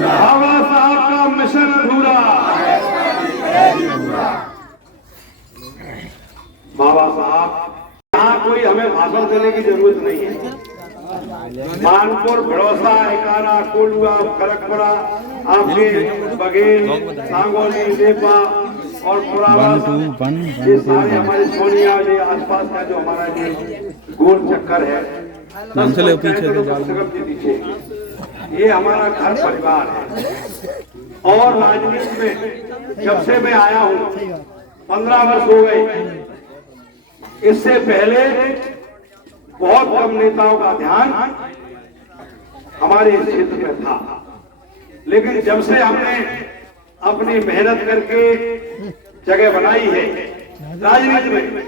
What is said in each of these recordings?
बाबा साहब का मिशन अधूरा। बाबा साहब, यहाँ कोई हमें भाषण देने की जरूरत नहीं है। मानपुर, भड़ौसा, इकारा, कोलुआ, खड़गपुरा, आपके बघेल, सांगोली, नेपा और पुरावास, ये सारे हमारे सोनिया, ये आसपास का जो हमारा ये गोल चक्कर है, चले पीछे पीछे, ये हमारा घर परिवार है। और राजनीति में जब से मैं आया हूँ 15 वर्ष हो गए। इससे पहले बहुत कम नेताओं का ध्यान हमारे इस क्षेत्र में था, लेकिन जब से हमने अपनी मेहनत करके जगह बनाई है राजनीति में,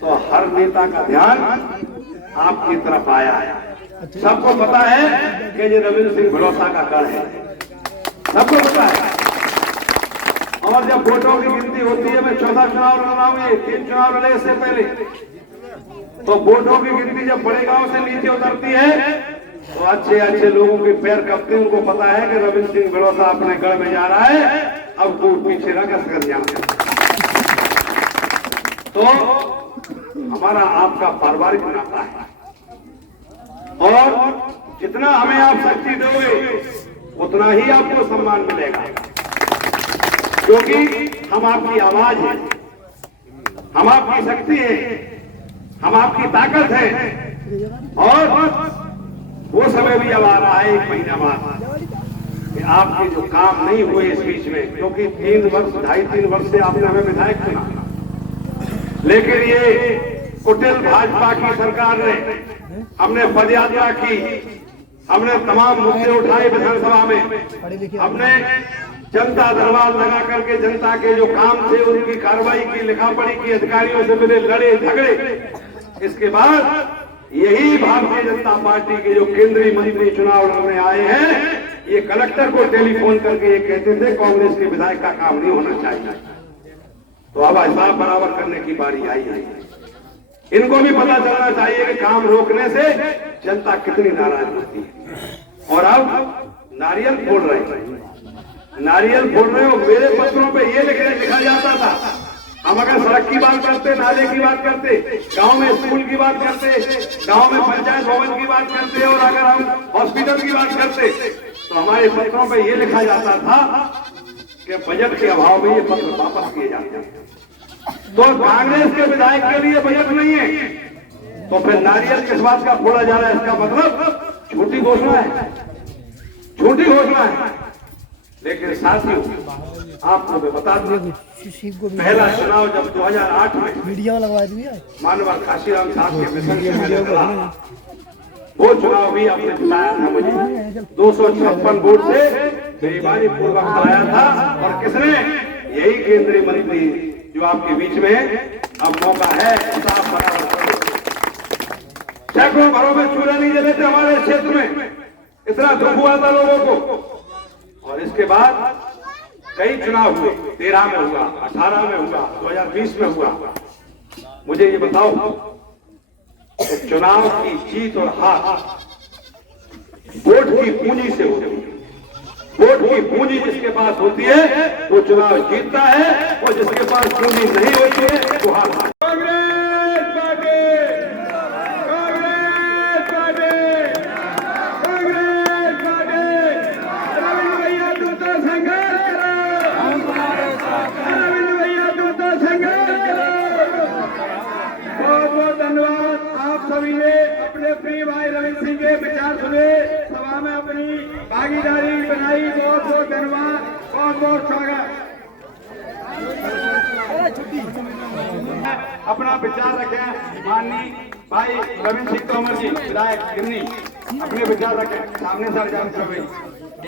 तो हर नेता का ध्यान आपकी तरफ आया है। सबको पता है कि ये रविंद्र सिंह भड़ौसा का गढ़ है, सबको पता है। और जब वोटों की गिनती होती है, मैं 14 चुनाव लड़ा हूं, ये 3 चुनाव लड़े इससे पहले, तो वोटों की गिनती जब बड़े गांव से नीचे उतरती है तो अच्छे अच्छे लोगों के पैर कपते, उनको पता है कि रविंद्र सिंह भड़ौसा अपने गढ़ में जा रहा है, अब वो पीछे न कर जाए। तो हमारा आपका पारिवारिक नाता है, और जितना हमें आप शक्ति दोगे उतना ही आपको सम्मान मिलेगा, क्योंकि हम आपकी आवाज है, हम आपकी शक्ति है, हम आपकी ताकत है। और वो समय भी अब आ रहा है 1 महीना बाद कि आपके जो काम नहीं हुए इस बीच में, क्योंकि 2.5-3 वर्ष से आपने हमें विधायक चुना, लेकिन ये कुटिल भाजपा की सरकार ने, हमने पदयात्रा की, हमने तमाम मुद्दे उठाए विधानसभा में, हमने जनता दरबार लगा करके जनता के जो काम थे उनकी कार्रवाई की, लिखा पढ़ी की, अधिकारियों से मिले, लड़े झगड़े। इसके बाद यही भारतीय जनता पार्टी के जो केंद्रीय मंत्री चुनाव लड़ने आए हैं, ये कलेक्टर को टेलीफोन करके ये कहते थे कांग्रेस के विधायक का काम नहीं होना चाहिए। तो अब हिसाब बराबर करने की बारी आई है। इनको भी पता चलना चाहिए कि काम रोकने से जनता कितनी नाराज होती है। और अब नारियल फोड़ रहे हैं, नारियल फोड़ रहे हो। मेरे पत्रों पे ये लिखा जाता था, हम अगर सड़क की बात करते, नाले की बात करते, गांव में स्कूल की बात करते, गांव में पंचायत भवन की बात करते, और अगर हम हॉस्पिटल की बात करते, तो हमारे पत्रों पे ये लिखा जाता था कि बजट के अभाव में ये पत्र वापस किए जाते हैं। तो कांग्रेस के विधायक के लिए बजट नहीं है, तो फिर नारियल किस बात का फोड़ा जा रहा है? इसका मतलब छोटी घोषणा है, छोटी घोषणा है। लेकिन साथियों, आपको मैं बता दूं, पहला चुनाव जब 2008 में मानवर काशीराम साहब के मिशन से मैंने लड़ा, वो चुनाव भी आपने जिताया था मुझे 256 वोट से बेईमानी पूर्वक हराया था। और किसने? यही केंद्रीय मंत्री जो आपके बीच में है। अब मौका है, हिसाब बराबर करो। सैकड़ों घरों में चूल्हे नहीं जले थे हमारे क्षेत्र में, इतना दुख हुआ था लोगों को। और इसके बाद कई चुनाव हुए, 13 में हुआ, 18 में हुआ, 2020 में हुआ। मुझे ये बताओ, चुनाव की जीत और हार वोट की पूंजी से होती है। वोट की पूंजी जिसके पास होती है वो चुनाव जीतता है, और जिसके पास पूंजी नहीं होती है वो हारता है। Congress party, Congress party, Congress party, Ravindra भैया दूता संघर्ष करो, रविंद्र भैया दूता संघर्ष करो। बहुत बहुत धन्यवाद। आप सभी ने अपने प्रिय भाई रविंद्र सिंह के विचार सुने, सभा में अपनी भागीदारी बनाई। बहुत बहुत धन्यवाद, बहुत बहुत स्वागत। अपना विचार रखें माननीय भाई रविंद्र सिंह तोमर जी, विधायक गिन्नी, अपने विचार रखें। सामने सर जान